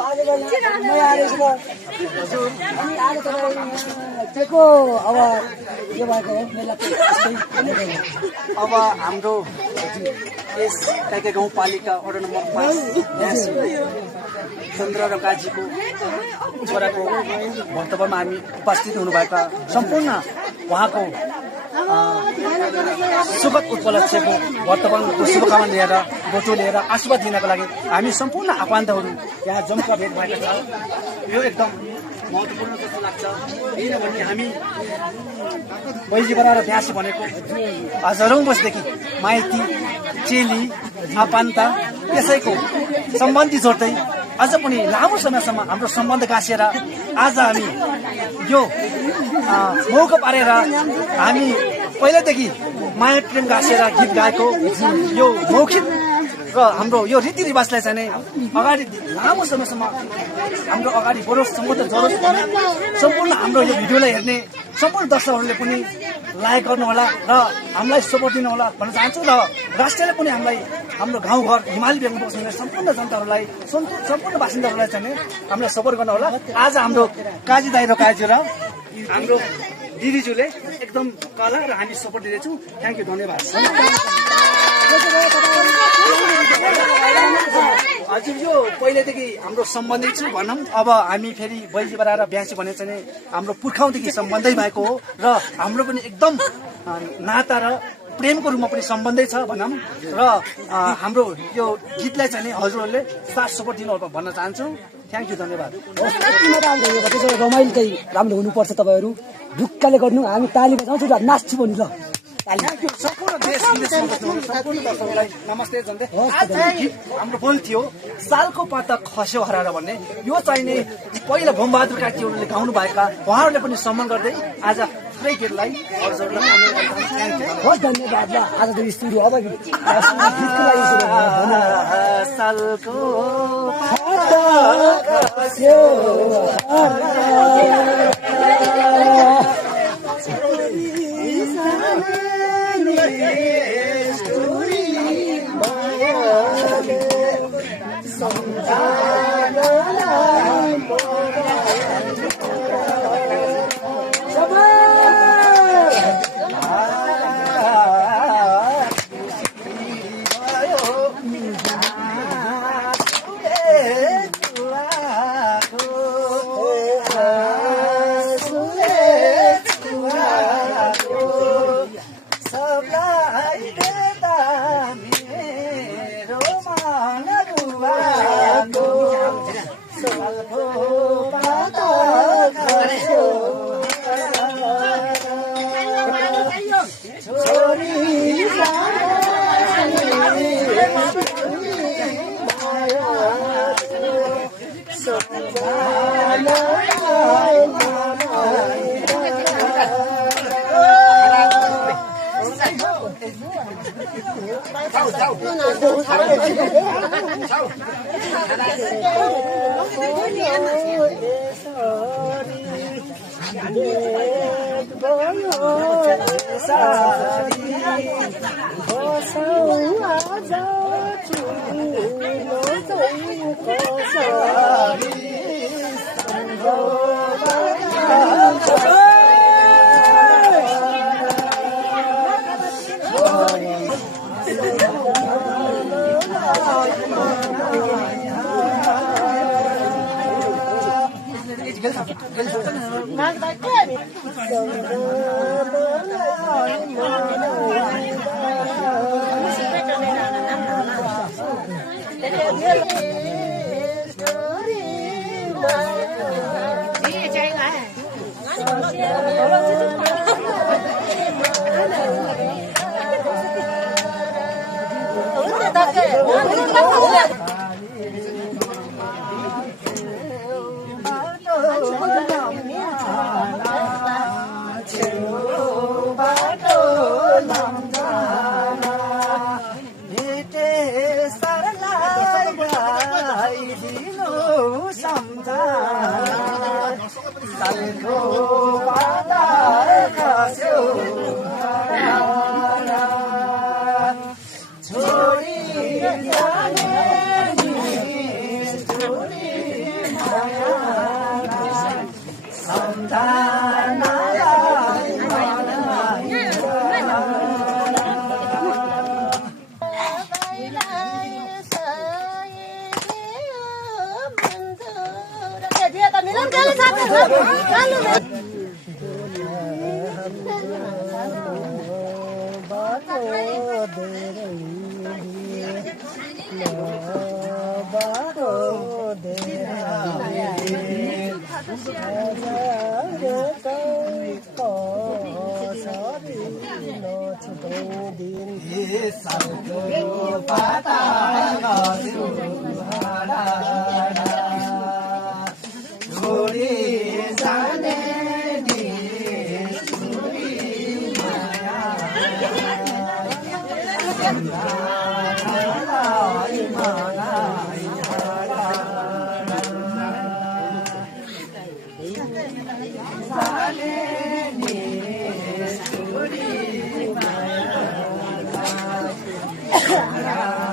अब हाम्रो यस काइका गाउँपालिका वडा नम्बर 5 चन्द्र र काजीको छोराको भक्तव्यमा हामी उपस्थित हुनुभएका सम्पूर्ण उहाँको सुखद उपलक्ष्यको वर्तमानको शुभकामना लिएर गोटो लिएर आशीर्वाद दिनको लागि हामी सम्पूर्ण आफन्तहरू यहाँ जम्का भेट भएका छ। यो एकदम महत्त्वपूर्ण जस्तो लाग्छ किनभने हामी बैजीबरा र ब्यासी भनेको हजारौं वर्षदेखि माइती चेली आफन्त यसैको सम्बन्धी जोड्दै अझ पनि लामो समयसम्म हाम्रो सम्बन्ध गाँसेर आज हामी यो मौका पारेर हामी पहिलादेखि माया प्रेम गाँसेर गीत गाएको यो मौखिक र हाम्रो यो रीतिरिवाजलाई चाहिँ अगाडि लामो समयसम्म हाम्रो अगाडि बढोसम्म त जरोस् भने सम्पूर्ण हाम्रो यो भिडियोलाई हेर्ने सम्पूर्ण दर्शकहरूले पनि लाइक गर्नुहोला र हामीलाई सपोर्ट दिनुहोला भन्न चाहन्छु र राष्ट्रले पनि हामीलाई हाम्रो गाउँघर हिमाली बेङ्गल बस्ने सम्पूर्ण जनताहरूलाई सम्पूर्ण बासिन्दाहरूलाई चाहिँ हामीलाई सपोर्ट गर्नुहोला। आज हाम्रो काजी दाइ र काजी र हाम्रो दिदीज्यूले एकदम कला र हामी सपोर्ट दिँदैछौँ। थ्याङ्क यू, धन्यवाद। हजुर, यो पहिलेदेखि हाम्रो सम्बन्धित छ भनौँ। अब हामी फेरि बैजीबरा र ब्यासी भने चाहिँ हाम्रो पुर्खाउदेखि सम्बन्धै भएको हो र हाम्रो पनि एकदम नाता र प्रेमको रूपमा पनि सम्बन्धै छ भनौँ र हाम्रो यो गीतलाई चाहिँ हजुरहरूले साथ सपोर्ट दिनु भन्न चाहन्छु। थ्याङ्क यू, धन्यवाद। रमाइलो चाहिँ राम्रो हुनुपर्छ। तपाईँहरू ढुक्काले गर्नु, हामी ताली बजाउँछौँ र नाच्छु भन्नु ल। थ्याङ्क यू सम्पूर्ण देश विदेशमा बस्नु सम्पूर्ण दर्शकहरूलाई नमस्ते जन्दै। आज गीत हाम्रो बोल थियो सालको पाता खस्यो हराएर भन्ने। यो चाहिने पहिला भोमबहादुर कार्कीहरूले गाउनु भएका उहाँहरूले पनि सम्मान गर्दै आज थुप्रै गीतलाई हजुरहरूलाई धन्यवाद। आज त स्टुडियो अब सालको छोरी मिलन काले साथ कालु Yeah.